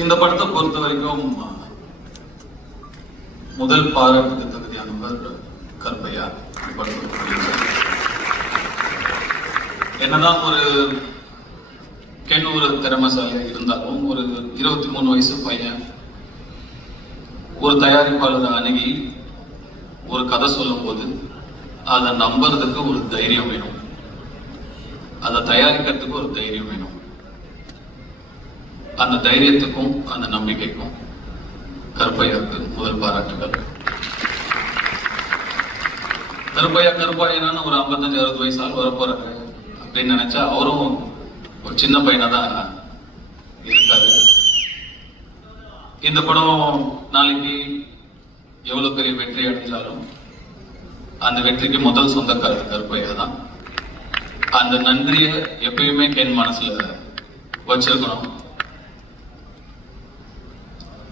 இந்த படத்தை பொறுத்த வரைக்கும் முதல் பாராட்டுக்கு தகுதியானவர் கருப்பையா. என்னதான் ஒரு ஒரு திறமைசாலியா இருந்தாலும் ஒரு 23 வயசு பையன் ஒரு தயாரிப்பாளரை அணுகி ஒரு கதை சொல்லும் போது அதை நம்புறதுக்கு ஒரு தைரியம் வேணும், அதை தயாரிக்கிறதுக்கு ஒரு தைரியம் வேணும். அந்த தைரியத்துக்கும் அந்த நம்பிக்கைக்கும் கருப்பையாவுக்கு முதல் பாராட்டுகள். கருப்பையான்னு ஒரு 55-60 வயசு ஆள் வரப்போறாரு அப்படின்னு நினைச்சா அவரும் ஒரு சின்ன பையனா தான் இருக்காரு. இந்த படம் நாளைக்கு எவ்வளவு பெரிய வெற்றி அடைஞ்சாலும் அந்த வெற்றிக்கு முதல் சொந்தக்காரர் கருப்பையா தான். அந்த நன்றியை எப்பயுமே என் மனசுல வச்சிருக்கணும்.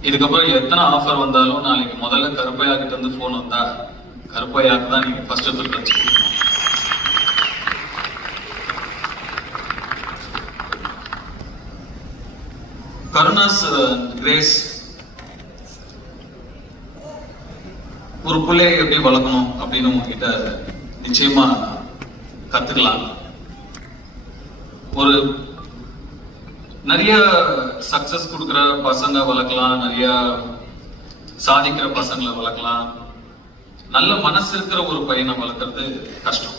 இதுக்கப்புறம் எத்தனை ஆஃபர் வந்தாலும் நாளைக்கு முதல்ல கருப்பையா கிட்ட இருந்து போன் வந்தா கருப்பையாக்கு தான் நீங்க ஃபர்ஸ்ட் ப்ரிஃபரன்ஸ் கொடுக்கணும். கருணாஸ் கிரேஸ் ஒரு பிள்ளையை எப்படி வளர்க்கணும் அப்படின்னு உங்ககிட்ட நிச்சயமா கத்துக்கலாம். ஒரு நிறைய சக்சஸ் கொடுக்குற பசங்க வளர்க்கலாம், நிறைய சாதிக்கிற பசங்களை வளர்க்கலாம். நல்ல மனசு இருக்கிற ஒரு பையனை வளர்க்கறது கஷ்டம்.